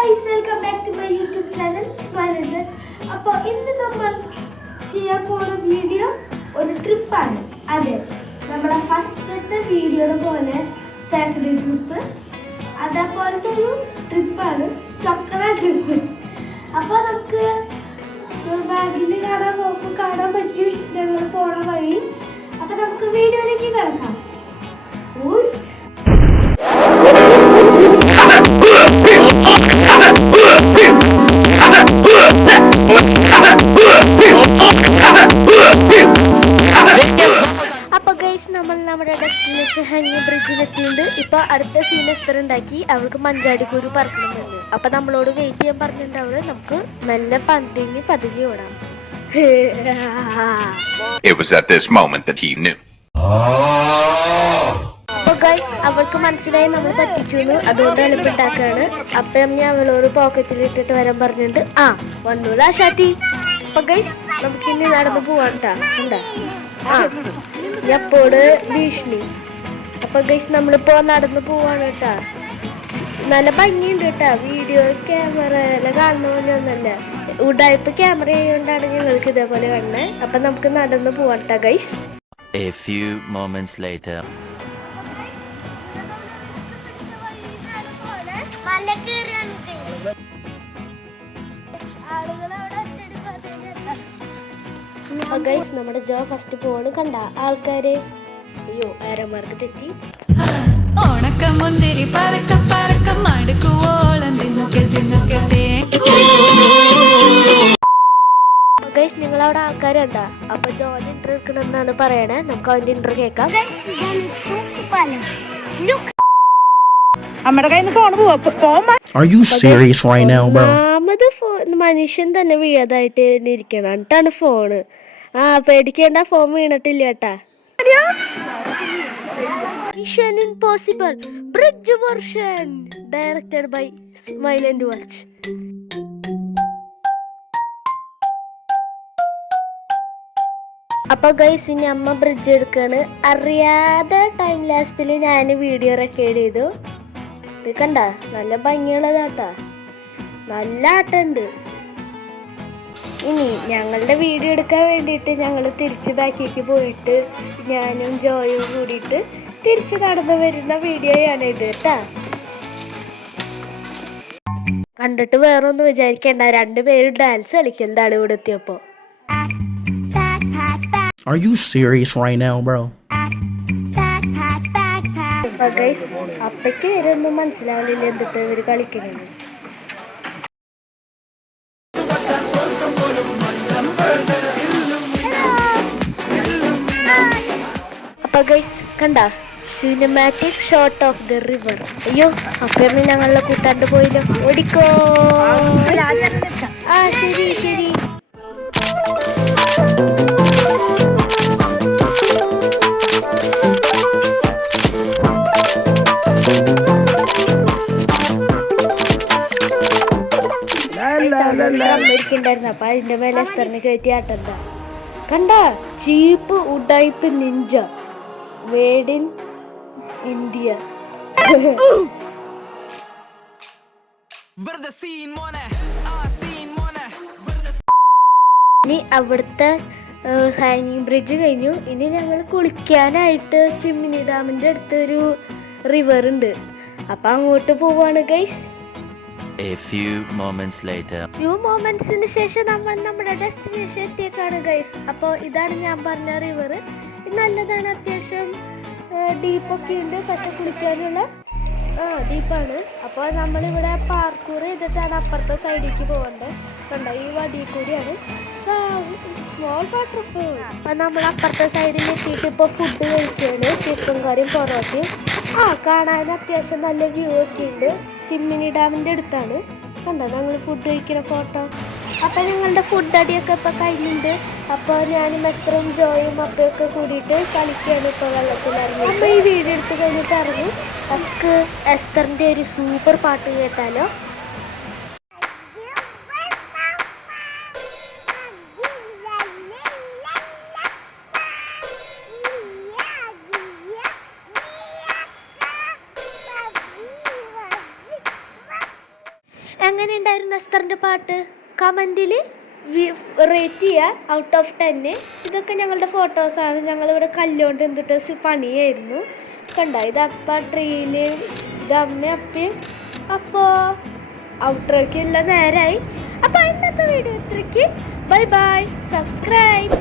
guys, welcome back to my YouTube channel Smile and Touch. അപ്പോൾ ഇന്ന് നമ്മൾ ചെയ്യാൻ പോകുന്ന വീഡിയോ ഒരു ട്രിപ്പാണ്. അതെ, നമ്മുടെ ഫസ്റ്റത്തെ വീഡിയോയുടെ പോലെ പാക്കഡ് ട്രിപ്പ് അതേപോലത്തെ ഒരു ട്രിപ്പാണ്, ചക്ര ട്രിപ്പ്. അപ്പോൾ നമുക്ക് ബാഗിൽ കാണാൻ പറ്റും ഞങ്ങൾ പോണ വഴി. അപ്പോൾ നമുക്ക് വീഡിയോയിലേക്ക് കിടക്കാം. അപ്പോൾ ഗൈസ്, നമ്മൾ നമ്മുടെ ഡെസ്റ്റിനേഷൻ ഹാങ്ങിങ് ബ്രിഡ്ജിലെത്തിയിട്ടുണ്ട്. ഇപ്പോൾ അടുത്ത സീൻ എസ്തർ ഉണ്ടാക്കി അവൾക്ക് മഞ്ചാടിക്കൂര് പറക്കണമെന്ന്. അപ്പോൾ നമ്മളോട് വെയിറ്റ് ചെയ്യാൻ പറഞ്ഞിട്ടുണ്ട്. നമുക്ക് നല്ല പതുങ്ങി ഓടാം. It was at this moment that he knew. അപ്പോൾ ഗൈസ്, അവൾക്ക് മനസ്സിലായി നമ്മൾ പറ്റിച്ചു, അതുകൊണ്ട് എളുപ്പുണ്ടാക്കാണ്. അപ്പം ഞാൻ അവളോട് പോക്കറ്റിലിട്ടിട്ട് വരാൻ പറഞ്ഞിട്ടുണ്ട്. വന്നൂല ഷാറ്റി. അപ്പോൾ ഗൈസ്, നമുക്കിനി നടന്ന് പോവാൻ കേട്ടാ. എപ്പോട് ഭീഷണി. അപ്പോൾ ഗൈസ്, നമ്മളിപ്പോൾ നടന്ന് പോവാണ് കേട്ടാ. നല്ല ഭംഗിയുണ്ട് കേട്ടാ. വീഡിയോ ക്യാമറ എല്ലാം കാണുന്ന പോലെ ഒന്നല്ല, ഉടായ്പ ക്യാമറ ചെയ്യുകൊണ്ടാണ് ഞങ്ങൾക്ക് ഇതേപോലെ കാണുന്നത്. അപ്പം നമുക്ക് നടന്ന് പോവാൻ കേട്ടാ guys. A few moments later. Guys, നമ്മുടെ ജോ ഫസ്റ്റ് പോവാണ്. കണ്ട ആൾക്കാര്. അയ്യോ, ആരന്മാർക്ക് തെറ്റി. ഓണക്കമുന്തിരി പറക്ക പറക്ക മടുക്കുവോളം ഗൈസ്, നിങ്ങളവിടെ ആൾക്കാരുണ്ടാ? അപ്പൊ ജോലി ഇന്റർവ്യൂ എടുക്കണമെന്നാണ് പറയണേ. നമുക്ക് അവന്റെ ഇന്റർവ്യൂ കേൾക്കാം. Are you serious right now, bro? മനുഷ്യൻ തന്നെ വീഴാതായിട്ട് ഇരിക്കണം എന്നിട്ടാണ് ഫോണ്. പേടിക്കേണ്ട, ഫോൺ വീണിട്ടില്ല കേട്ടാ. Mission Impossible Bridge version directed by Smile and Watch. അപ്പോൾ ഗൈസ്, ഇനി അമ്മ ബ്രിഡ്ജ് എടുക്കാണ്. അറിയാതെ ടൈം ലാപ്സിൽ ഞാൻ വീഡിയോ റെക്കോർഡ് ചെയ്തു. ഇത് കണ്ട, നല്ല ഭംഗിയുള്ളതാട്ടാ, നല്ല ആട്ടുണ്ട്. ഇനി ഞങ്ങളുടെ വീഡിയോ എടുക്കാൻ വേണ്ടിയിട്ട് ഞങ്ങൾ തിരിച്ച് ബാക്കിലേക്ക് പോയിട്ട് ഞാനും ജോയും കൂടിയിട്ട് തിരിച്ച് നടന്നു വരുന്ന വീഡിയോയാണ് ഇത് കേട്ടാ. കണ്ടിട്ട് വേറൊന്നും വിചാരിക്കണ്ട, രണ്ടുപേരും ഡാൻസ് കളിക്കുന്നതാണ് ഇവിടെ എത്തിയപ്പോ. Are you serious right now, bro? അപ്പയ്ക്ക് ഇവരൊന്നും മനസ്സിലാവില്ല എന്തിട്ട് ഇവര് കളിക്കുന്നത്. അപ്പൊ ഗൈസ് കണ്ട, cinematic shot of the river. അയ്യോ, അപ്പയമ്മ ഞങ്ങളെ കൂട്ടാണ്ട് പോയില്ലോ. ഓടിക്കോ. ശരി. അമ്മയിരിക്കണ്ടായിരുന്നു. അപ്പൊ അതിന്റെ മേലെ എസ്തറിന് കയറ്റി ആട്ടെന്താ കണ്ട. ചീപ്പ് ഉഡായിപ്പ് നിഞ്ച മേഡ് ഇൻ ഇന്ത്യ. ഇനി അവിടുത്തെ ഹാങ്ങിങ് ബ്രിഡ്ജ് കഴിഞ്ഞു. ഇനി ഞങ്ങൾ കുളിക്കാനായിട്ട് ചിമ്മിനി ഡാമിന്റെ അടുത്തൊരു റിവർ ഉണ്ട്. അപ്പൊ അങ്ങോട്ട് പോവാണ് guys. A few moments later. മോമെന്റ്സിന് ശേഷം നമ്മൾ നമ്മുടെ ഡെസ്റ്റിനേഷൻ എത്തിയേക്കാണ് ഗൈസ്. അപ്പോൾ ഇതാണ് ഞാൻ പറഞ്ഞ റിവർ. നല്ലതാണ്, അത്യാവശ്യം ഡീപ്പൊക്കെ ഉണ്ട്. പക്ഷെ കുളിക്കാനുള്ള ഡീപ്പാണ്. അപ്പോൾ നമ്മളിവിടെ പാർക്കൂർ ചെയ്തിട്ടാണ് അപ്പുറത്തെ സൈഡിലേക്ക് പോകേണ്ടത്. കണ്ടോ, ഈ വടിയിൽ കൂടിയാണ്. Small waterfall. അപ്പം നമ്മൾ അപ്പുറത്തെ സൈഡിൽ എത്തിയിട്ട് ഇപ്പോൾ ഫുഡ് കഴിക്കുകയാണ്. ചിക്കൻ കറിയും പൊറോട്ടയും. കാണാൻ അത്യാവശ്യം നല്ല വ്യൂ ഒക്കെ ഉണ്ട്. ചിമ്മിനി ഡാമിൻ്റെ അടുത്താണ്. കണ്ടോ ഞങ്ങൾ ഫുഡ് കഴിക്കുന്ന ഫോട്ടോ. അപ്പം ഞങ്ങളുടെ ഫുഡ് അടിയൊക്കെ ഇപ്പം കഴിഞ്ഞിട്ടുണ്ട്. അപ്പോൾ ഞാനും എസ്തറും ജോയും അപ്പയൊക്കെ കൂടിയിട്ട് കളിക്കുകയാണ് ഇപ്പോൾ വെള്ളത്തിലിറങ്ങി. അപ്പോൾ ഈ വീഡിയോ എടുത്ത് കഴിഞ്ഞിട്ട് ഇറങ്ങി. നമുക്ക് എസ്തറിൻ്റെ ഒരു സൂപ്പർ പാട്ട് കേട്ടാലോ. എങ്ങനെ ഉണ്ടായിരുന്നു നസ്തറിൻ്റെ പാട്ട്? കമൻറ്റിൽ റേറ്റ് ചെയ്യുക ഔട്ട് ഓഫ് 10. ഇതൊക്കെ ഞങ്ങളുടെ ഫോട്ടോസാണ്. ഞങ്ങളിവിടെ കല്ലുകൊണ്ട് എന്തിട്ട് പണിയായിരുന്നു. കണ്ടോ, ഇത് അപ്പ ട്രീയിൽ, ഇത് അമ്മയും അപ്പയും. അപ്പോൾ ഔട്ട്രോയ്ക്കുള്ള നേരമായി. അപ്പോൾ ഇന്നത്തെ വീഡിയോ ഇത്രയ്ക്ക്. Bye bye, subscribe.